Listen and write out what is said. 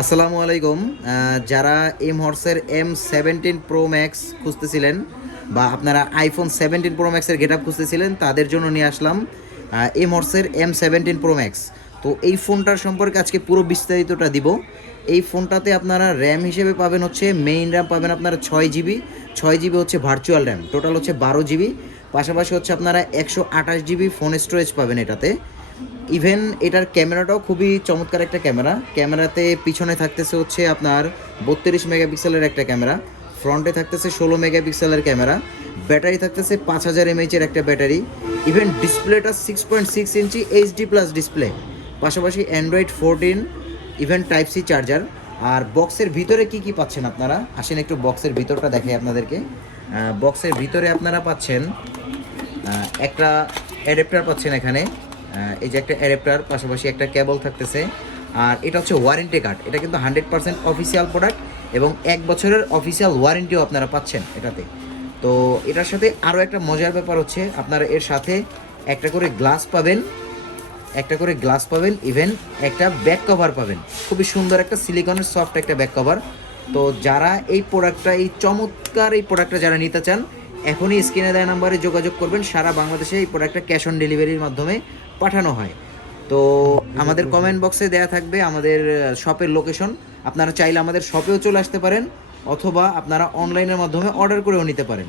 আসসালামু আলাইকুম। যারা এম হর্সের M17 Pro Max খুঁজতেছিলেন বা আপনারা iPhone 17 Pro Max-এর গেটআপ খুঁজতেছিলেন, তাদের জন্য নিয়ে আসলাম এম হর্সের M17 Pro Max। তো এই ফোনটার সম্পর্কে আজকে পুরো বিস্তারিতটা দিব। এই ফোনটাতে আপনারা র্যাম হিসেবে পাবেন হচ্ছে মেইন র্যাম পাবেন আপনারা 6 জিবি, 6 জিবি হচ্ছে ভার্চুয়াল র্যাম, টোটাল হচ্ছে 12 জিবি। পাশাপাশি হচ্ছে আপনারা 128 জিবি ফোন স্টোরেজ পাবেন এটাতে। ইভেন এটার ক্যামেরাটাও খুবই চমৎকার একটা ক্যামেরাতে পিছনে থাকতেছে হচ্ছে আপনার 32 মেগাপিক্সেলের একটা ক্যামেরা, ফ্রন্টে থাকতেছে 16 মেগাপিক্সেলের ক্যামেরা, ব্যাটারি থাকতেছে 5000 mAh একটা ব্যাটারি। ইভেন ডিসপ্লেটা 6.6 ইঞ্চি HD প্লাস ডিসপ্লে, পাশাপাশি Android 14, ইভেন টাইপ-C চার্জার। আর বক্সের ভিতরে কি কি পাচ্ছেন আপনারা আসেন একটু বক্সের ভিতরটা দেখাই আপনাদেরকে। বক্সের ভিতরে আপনারা পাচ্ছেন একটা অ্যাডাপ্টার পাচ্ছেন এখানে, এই যে একটা অ্যাডাপ্টার, পাশাপাশি একটা কেবল থাকতেছে। আর এটা হচ্ছে ওয়ারেন্টি কার্ড, এটা কিন্তু 100% অফিসিয়াল প্রোডাক্ট এবং 1 বছরের অফিসিয়াল ওয়ারেন্টিও আপনারা পাচ্ছেন এটাতে। তো এটার সাথে আরও একটা মজার ব্যাপার হচ্ছে আপনারা এর সাথে একটা করে গ্লাস পাবেন, ইভেন একটা ব্যাক কভার পাবেন, খুবই সুন্দর একটা সিলিকনের সফট একটা ব্যাক কভার। তো যারা এই প্রোডাক্টটা, এই চমৎকার এই প্রোডাক্টটা যারা নিতে চান, এখনই স্ক্রিনে দেওয়া নাম্বারে যোগাযোগ করবেন। সারা বাংলাদেশে এই প্রোডাক্টটা ক্যাশ অন ডেলিভারির মাধ্যমে পাঠানো হয়। তো আমাদের কমেন্ট বক্সে দেওয়া থাকবে আমাদের শপের লোকেশন, আপনারা চাইলে আমাদের শপেও চলে আসতে পারেন, অথবা আপনারা অনলাইনের মাধ্যমে অর্ডার করেও নিতে পারেন।